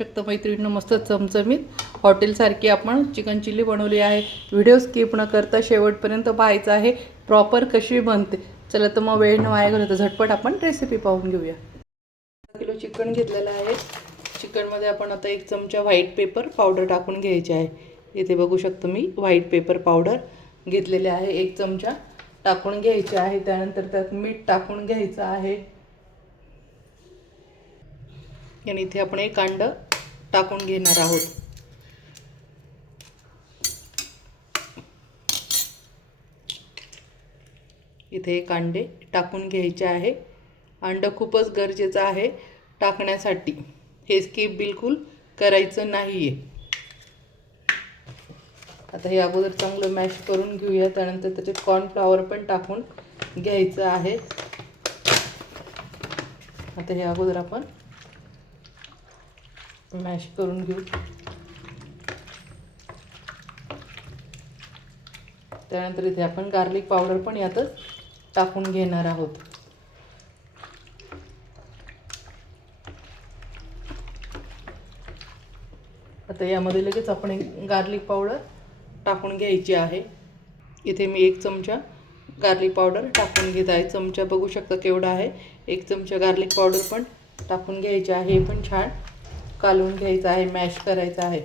शकता मैत्रिणींनो, मस्त चमचमीत हॉटेलसारखी आपण चिकन चिल्ली बनवली आहे. व्हिडिओ स्किप न करता शेवटपर्यंत पाहायचा आहे प्रॉपर कशी बनते. चला तर मग वेळ न वाया घालवता झटपट आपण रेसिपी पाहून घेऊया. 1 किलो चिकन घेतलेलं आहे. चिकनमध्ये आपण आता 1 चमचा व्हाईट पेपर पावडर टाकून घ्यायचे आहे. इथे बघू शकतो मी व्हाईट पेपर पावडर घेतलेले आहे. 1 चमचा टाकून घ्यायचे आहे. त्यानंतर त्यात मीठ टाकून घ्यायचं आहे आणि इथे आपण 1 अंड टाकून घेणार आहोत. इथे 1 अंडे टाकून घ्यायचे आहे. अंड खूपच गरजेचं आहे टाकण्यासाठी. हे स्किप बिलकुल करायचं नाहीये. आता हे अगोदर चांगलं मॅश करून घेऊया. त्यानंतर त्याच्यात कॉर्नफ्लॉवर पण टाकून घ्यायचं आहे. आता हे अगोदर आपण मॅश करून घेऊ. त्यानंतर इथे आपण गार्लिक पावडर पण यातच टाकून घेणार आहोत. आता यामध्ये लगेच आपण गार्लिक पावडर टाकून घ्यायची आहे. इथे मी 1 चमचा गार्लिक पावडर टाकून घेत आहे. चमचा बघू शकता केवढा आहे. 1 चमचा गार्लिक पावडर पण टाकून घ्यायची आहे. हे पण छान कालवून घ्यायचं आहे, मॅश करायचं आहे.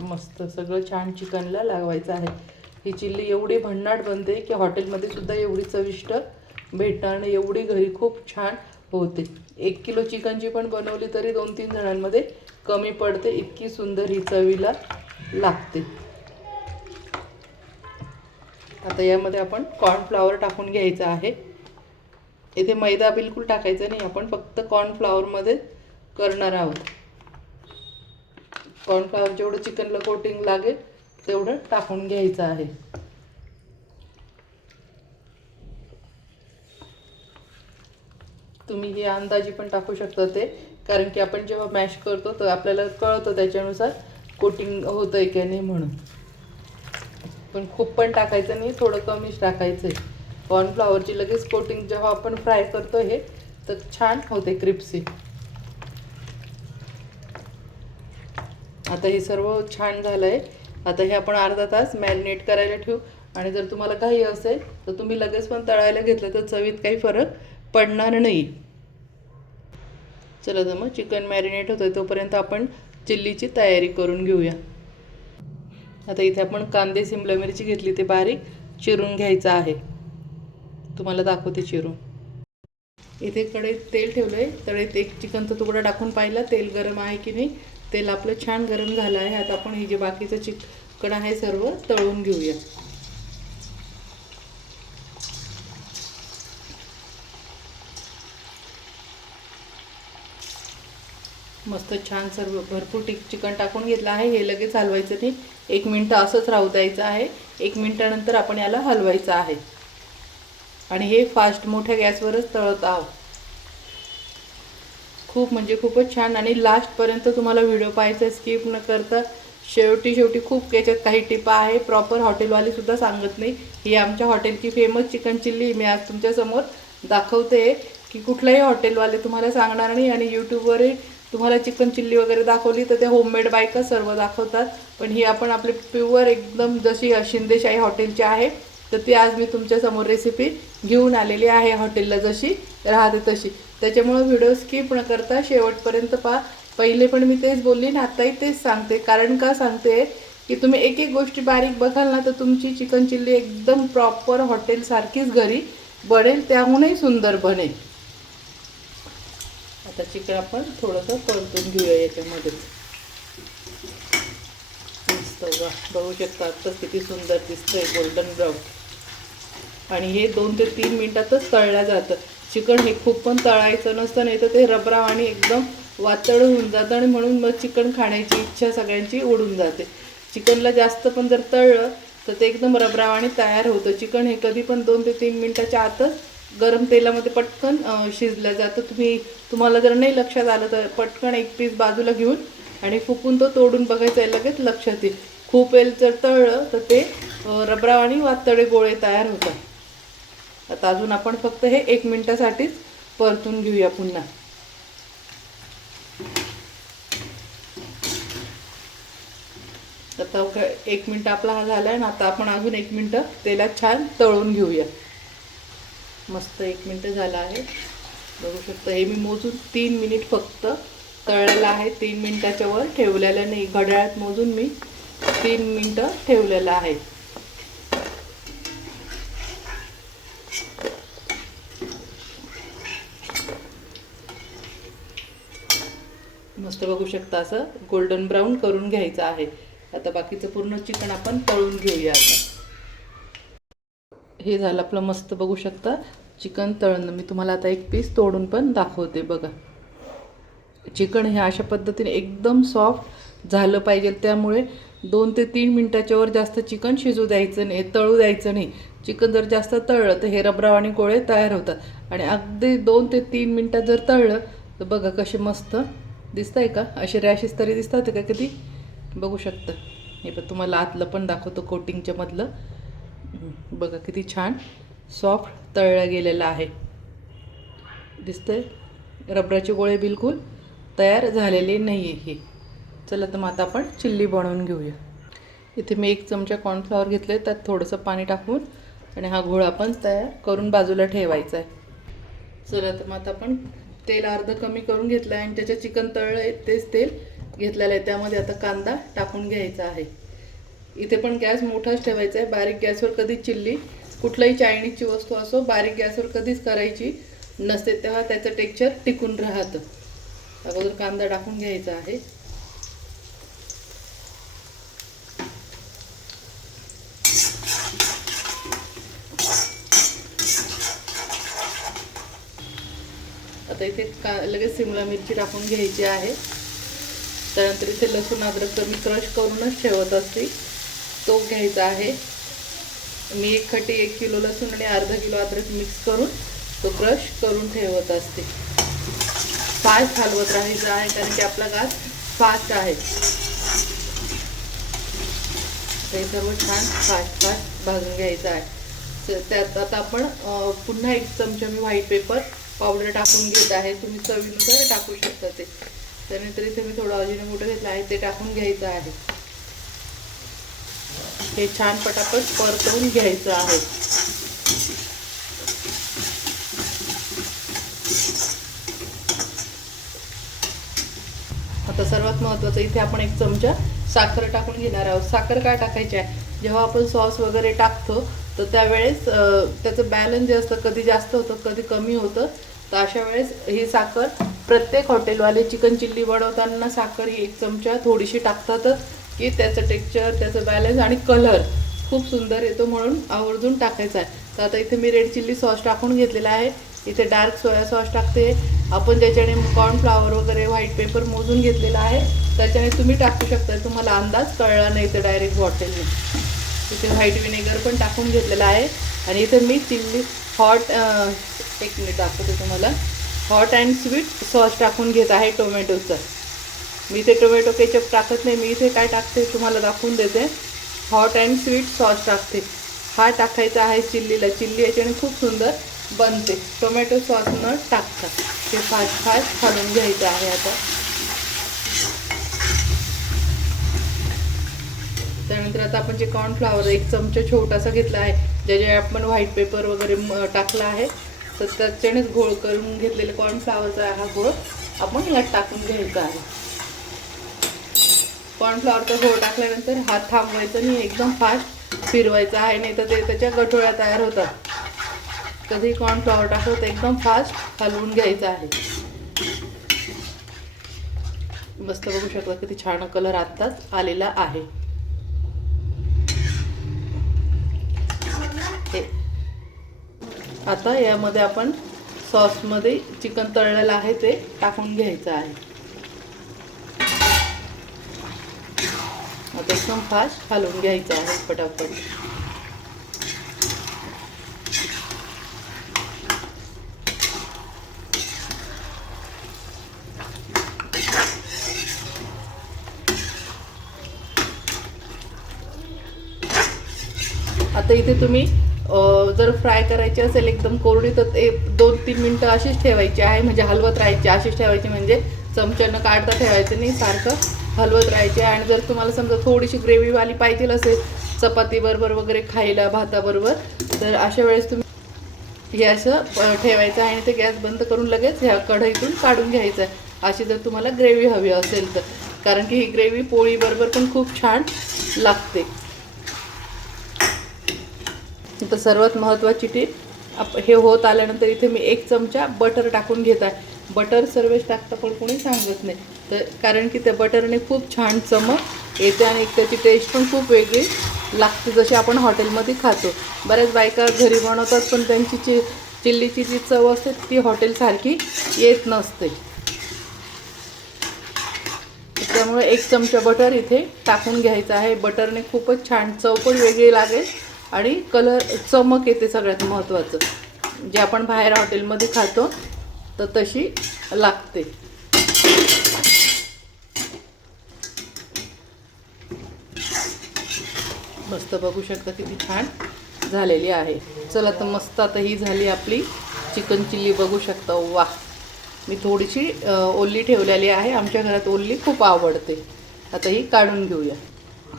मस्त सगळं छान चिकनला लावायचं आहे. ही चिल्ली एवढी भन्नाट बनते की हॉटेलमध्ये सुद्धा एवढी चविष्ट भेटणार नाही. एवढी घरी खूप छान होते. 1 किलो चिकनची पण बनवली तरी 2-3 जणांमध्ये कमी पडते. इतकी सुंदर ही चवीला लागते. आता यामध्ये आपण कॉर्नफ्लॉवर टाकून घ्यायचं आहे. इथे मैदा बिलकुल टाकायचा नाही, आपण फक्त कॉर्नफ्लॉवरमध्ये करणार आहोत. कॉर्नफ्लॉवर जेवढं चिकनला कोटिंग लागेल तेवढं टाकून घ्यायचं आहे. तुम्ही हे अंदाजी पण टाकू शकता ते, कारण की आपण जेव्हा मॅश करतो तर आपल्याला कळतं त्याच्यानुसार कोटिंग होतंय की नाही म्हणून. पण खूप पण टाकायचं नाही, थोडं कमीच टाकायचं आहे. कॉर्नफ्लॉवरची लगेच कोटिंग जेव्हा आपण फ्राय करतो हे तर छान होते क्रिस्पी. आता हे सर्व छान झालं आहे. आता हे आपण अर्धा तास मॅरिनेट करायला ठेवू. आणि जर तुम्हाला काही असेल तर तुम्ही लगेच पण तळायला घेतलं तर चवीत काही फरक पडणार नाही. चला तर मग चिकन मॅरिनेट होतं तोपर्यंत आपण चिल्लीची तयारी करून घेऊया. आता इथे आपण कांदे, सिमला मिरची घेतली ते बारीक चिरून घ्यायचं आहे. तुम्हाला दाखवते चिरून. इथे कढईत तेल ठेवलं आहे. तळेत 1 चिकनचा तुकडा टाकून पाहिला तेल गरम आहे की नाही. तेल आपलं छान गरम झालं आहे. आता आपण हे जे बाकीचं चिकन आहे सर्व तळून घेऊया. मस्त छान सर्व भरपूर चिकन टाकून घेतलं आहे. हे लगेच हलवायचं नाही, 1 मिनिट असंच राहू द्यायचं आहे. 1 मिनिटानंतर आपण याला हलवायचं आहे. आणि हे फास्ट मोठ्या गॅसवरच तळत आहोत. खूप म्हणजे खूपच छान. आणि लास्टपर्यंत तुम्हाला व्हिडिओ पाहायचा, स्किप न करता. शेवटी खूप याच्यात काही टिपा आहे, प्रॉपर हॉटेलवाले सुद्धा सांगत नाही. ही आमच्या हॉटेलची फेमस चिकन चिल्ली मी आज तुमच्यासमोर दाखवते की कुठलाही हॉटेलवाले तुम्हाला सांगणार नाही. आणि यूट्यूबवरही तुम्हाला चिकन चिल्ली वगैरे दाखवली तर ते होममेड बायका सर्व दाखवतात. पण ही आपण आपले प्युअर एकदम जशी शिंदेशाही हॉटेलची आहे तर ती आज मी तुमच्यासमोर रेसिपी घेऊन आलेली आहे, हॉटेलला जशी राहते तशी. त्याच्यामुळे व्हिडिओ स्किप न करता शेवटपर्यंत पहा. पहिले पण मी तेच बोलली ना, आत्ताही तेच सांगते. कारण का सांगते की तुम्ही एक गोष्टी बारीक बघाल ना तर तुमची चिकन चिल्ली एकदम प्रॉपर हॉटेलसारखीच घरी बनेल, त्याहूनही सुंदर बनेल. आता चिकन आपण थोडंसं परतून घेऊया याच्यामध्ये. मस्त बघू शकता आत्ताच किती सुंदर दिसतंय, गोल्डन ब्राऊन. आणि हे 2 ते 3 मिनिटातच तळलं जातं. चिकन हे खूप पण तळायचं नसतं, नाही तर ते रबरा आणि एकदम वातळ होऊन जातं. आणि म्हणून मग चिकन खाण्याची इच्छा सगळ्यांची उडून जाते. चिकनला जास्त पण जर तळलं तर ते एकदम रबरावाणी तयार होतं. चिकन हे कधी पण 2 ते 3 मिनिटाच्या आतच गरम तेलामध्ये पटकन शिजलं जातं. तुम्हाला जर नाही लक्षात आलं तर पटकन 1 पीस बाजूला घेऊन आणि फुकून तो तोडून बघायचा आहे, लगेच लक्षात येईल. खूप वेळ जर तळलं तर ते रबरावाणी वातळे गोळे तयार होतात. आता अजून आपण फक्त हे 1 मिनिटासाठीच परतून घेऊया पुन्हा. आता 1 मिनिट आपला हा झाला आहे ना. आता आपण अजून 1 मिनिट तेलात छान तळून घेऊया. मस्त 1 मिनिट झाला आहे. बघू शकता हे मी मोजून 3 मिनिट फक्त तळलेलं आहे. 3 मिनिटाच्या वर ठेवलेलं नाही. घड्याळात मोजून मी 3 मिनिटं ठेवलेलं आहे. मस्त बघू शकता असं गोल्डन ब्राऊन करून घ्यायचं आहे. आता बाकीचं पूर्ण चिकन आपण तळून घेऊया. आता हे झालं आपलं. मस्त बघू शकता चिकन तळणं. मी तुम्हाला आता एक पीस तोडून पण दाखवते. बघा चिकन हे अशा पद्धतीने एकदम सॉफ्ट झालं पाहिजे. त्यामुळे 2 ते 3 मिनिटाच्या वर जास्त चिकन शिजू द्यायचं नाही, तळू द्यायचं नाही. चिकन जर जास्त तळलं तर हे रबरावाणी गोळे तयार होतात आणि अगदी 2 ते 3 मिनिटात जर तळलं तर बघा कसे मस्त दिसतंय का. असे रॅशेस तरी दिसतात का किती. बघू शकता. हे पण तुम्हाला आतलं पण दाखवतो कोटिंगच्या मधलं. बघा किती छान सॉफ्ट तळलं गेलेलं आहे. दिसतंय रबराचे गोळे बिलकुल तयार झालेले नाही आहे हे. चला तर मग आता आपण चिल्ली बनवून घेऊया. इथे मी 1 चमचा कॉर्नफ्लॉवर घेतले. त्यात थोडंसं पाणी टाकून आणि हा घोळ आपण तयार करून बाजूला ठेवायचा आहे. चला तर मग आता आपण तेल अर्ध कमी करून घेतलं आहे आणि त्याच्या चिकन तळलं आहे तेच तेल घेतलेलं आहे. त्यामध्ये आता कांदा टाकून घ्यायचा आहे. इथे पण गॅस मोठाच ठेवायचा आहे. बारीक गॅसवर कधीच चिल्ली कुठलाही चायनीजची वस्तू असो बारीक गॅसवर कधीच करायची नसते. तेव्हा त्याचं टेक्स्चर टिकून राहतं. अगोदर कांदा टाकून घ्यायचा आहे. आता इथे लगेच शिमला मिरची टाकून घ्यायची आहे. त्यानंतर इथे लसूण अद्रक तर मी क्रश करूनच ठेवत असते तो घ्यायचा आहे. मी 1 किलो लसूण आणि अर्धा किलो अद्रक मिक्स करून तो क्रश करून ठेवत असते. फास्ट हलवत राहायचं आहे कारण की आपला गॅस फास्ट आहे. हे सर्व छान फास्ट भाजून घ्यायचं आहे. त्यात आता आपण पुन्हा 1 चमचा मी व्हाईट पेपर पावडर टाकून घेत आहे. तुम्ही चवीनुसार टाकू शकता ते. त्यानंतर इथे मी थोडं अजिनोमोटो घेतलं आहे ते टाकून घ्यायचं आहे. हे छान पटापट परतवून घ्यायचं आहे. आता सर्वात महत्त्वाचं इथे आपण 1 चमचा साखर टाकून घेणार आहोत. साखर काय टाकायची आहे जेव्हा आपण सॉस वगैरे टाकतो तर त्यावेळेस त्याचं बॅलन्स जे असतं कधी जास्त होतं कधी कमी होतं. तर अशा वेळेस ही साखर प्रत्येक हॉटेलवाले चिकन चिल्ली बनवताना साखर ही 1 चमचा थोडीशी टाकतातच की त्याचं टेक्स्चर त्याचं बॅलन्स आणि कलर खूप सुंदर येतो म्हणून आवर्जून टाकायचा आहे. तर आता इथे मी रेड चिल्ली सॉस टाकून घेतलेला आहे. इथे डार्क सोया सॉस टाकते. आपण ज्याच्याने कॉर्नफ्लॉवर वगैरे व्हाईट पेपर मोजून घेतलेला आहे त्याच्याने तुम्ही टाकू शकता. तुम्हाला अंदाज कळला नाही तर डायरेक्ट बॉटलने. इथे व्हाईट विनेगर पण टाकून घेतलेला आहे. आणि इथे मी चिल्ली हॉट 1 मिनिट दाखवते तुम्हाला. हॉट अँड स्वीट सॉस टाकून घेत आहे टोमॅटोचं. मी इथे टोमॅटो केचप टाकत नाही. मी इथे काय टाकते तुम्हाला दाखवून देते. हॉट अँड स्वीट सॉस टाकते. हा टाकायचा आहे चिल्लीला. चिल्ली याच्याने खूप सुंदर बनते टोमॅटो सॉस न टाकता. ते फास्ट घालून घ्यायचं आहे. आता त्यानंतर आता आपण जे कॉर्नफ्लॉवर 1 चमचा छोटासा घेतला आहे ज्याच्याने आपण व्हाईट पेपर वगैरे टाकला आहे तर त्याच्यानेच घोळ करून घेतलेला कॉर्नफ्लॉवरचा हा घोळ आपण यात टाकून घ्यायचा आहे. कॉर्नफ्लॉवरचा घोळ टाकल्यानंतर हात थांबवायचा नाही. एकदम फास्ट फिरवायचा आहे नाही तर ते त्याच्या गठोळ्या तयार होतात. कधी कॉर्नफ्लॉवर टाकलं तर एकदम फास्ट हलवून घ्यायचं आहे. मस्त बघू शकता किती छान कलर आत्ताच आलेला आहे. आता यामध्ये आपण सॉसमध्ये चिकन तळलेलं आहे ते टाकून घ्यायचं आहे. आता एकदम फास्ट हलवून घ्यायचं आहे पटापट. आता इथे तुम्ही जर फ्राय करायची असेल एकदम कोरडी तर ते 2-3 मिनटं अशीच ठेवायची आहे, म्हणजे हलवत राहायची, अशीच ठेवायची, म्हणजे चमच्यानं काढता ठेवायचं नाही, सारखं हलवत राहायचे. आणि जर तुम्हाला समजा थोडीशी ग्रेव्हीवाली पाहिजे असेल चपातीबरोबर वगैरे खायला भाताबरोबर, तर अशा वेळेस तुम्ही हे असं ठेवायचं आहे आणि ते गॅस बंद करून लगेच ह्या कढईतून काढून घ्यायचं आहे. अशी जर तुम्हाला ग्रेव्ही हवी असेल तर, कारण की ही ग्रेव्ही पोळीबरोबर पण खूप छान लागते. तर सर्वात महत्त्वाची टीप हे होत आल्यानंतर इथे मी 1 चमचा बटर टाकून घेत आहे. बटर सर्वच टाकतं पण कोणी सांगत नाही, तर कारण की त्या बटरने खूप छान चमक येते आणि त्याची टेस्ट पण खूप वेगळी लागते, जशी आपण हॉटेलमध्ये खातो. बऱ्याच बायका घरी बनवतात पण त्यांची चिल्लीची जी चव असते ती हॉटेलसारखी येत नसते. त्यामुळे 1 चमचा बटर इथे टाकून घ्यायचं आहे. बटरने खूपच छान चव पण वेगळी लागेल आणि कलर चमक येते. सगळ्यात महत्त्वाचं जे आपण बाहेर हॉटेलमध्ये खातो तर तशी लागते. मस्त बघू शकता किती छान झालेली आहे. चला तर मस्त आता ही झाली आपली चिकन चिल्ली, बघू शकता. वा, मी थोडीशी ओली ठेवलेली आहे, आमच्या घरात ओली खूप आवडते. आता ही काढून घेऊया.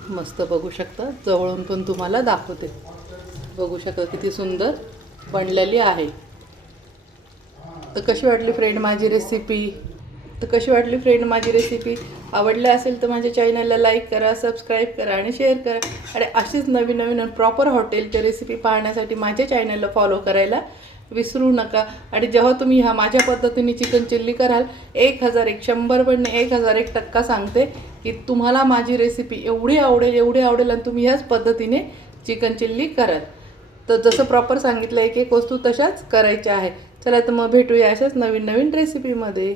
मस्त बघू शकता, जवळून पण तुम्हाला दाखवते. बघू शकता किती सुंदर बनलेली आहे. तर कशी वाटली फ्रेंड माझी रेसिपी? आवडली असेल तर माझ्या चॅनलला लाईक करा, सबस्क्राईब करा आणि शेअर करा. आणि अशीच नवीन नवीन प्रॉपर हॉटेलच्या रेसिपी पाहण्यासाठी माझ्या चॅनलला फॉलो करायला विसरू नका. आणि जेव्हा तुम्ही ह्या माझ्या पद्धतीने चिकन चिल्ली कराल, 1001 101% सांगते की तुम्हाला माझी रेसिपी एवढी आवडेल आणि तुम्ही ह्याच पद्धतीने चिकन चिल्ली कराल. तर जसं प्रॉपर सांगितलं, एक वस्तू तशाच करायच्या आहे. चला तर मग भेटूया अशाच नवीन रेसिपीमध्ये.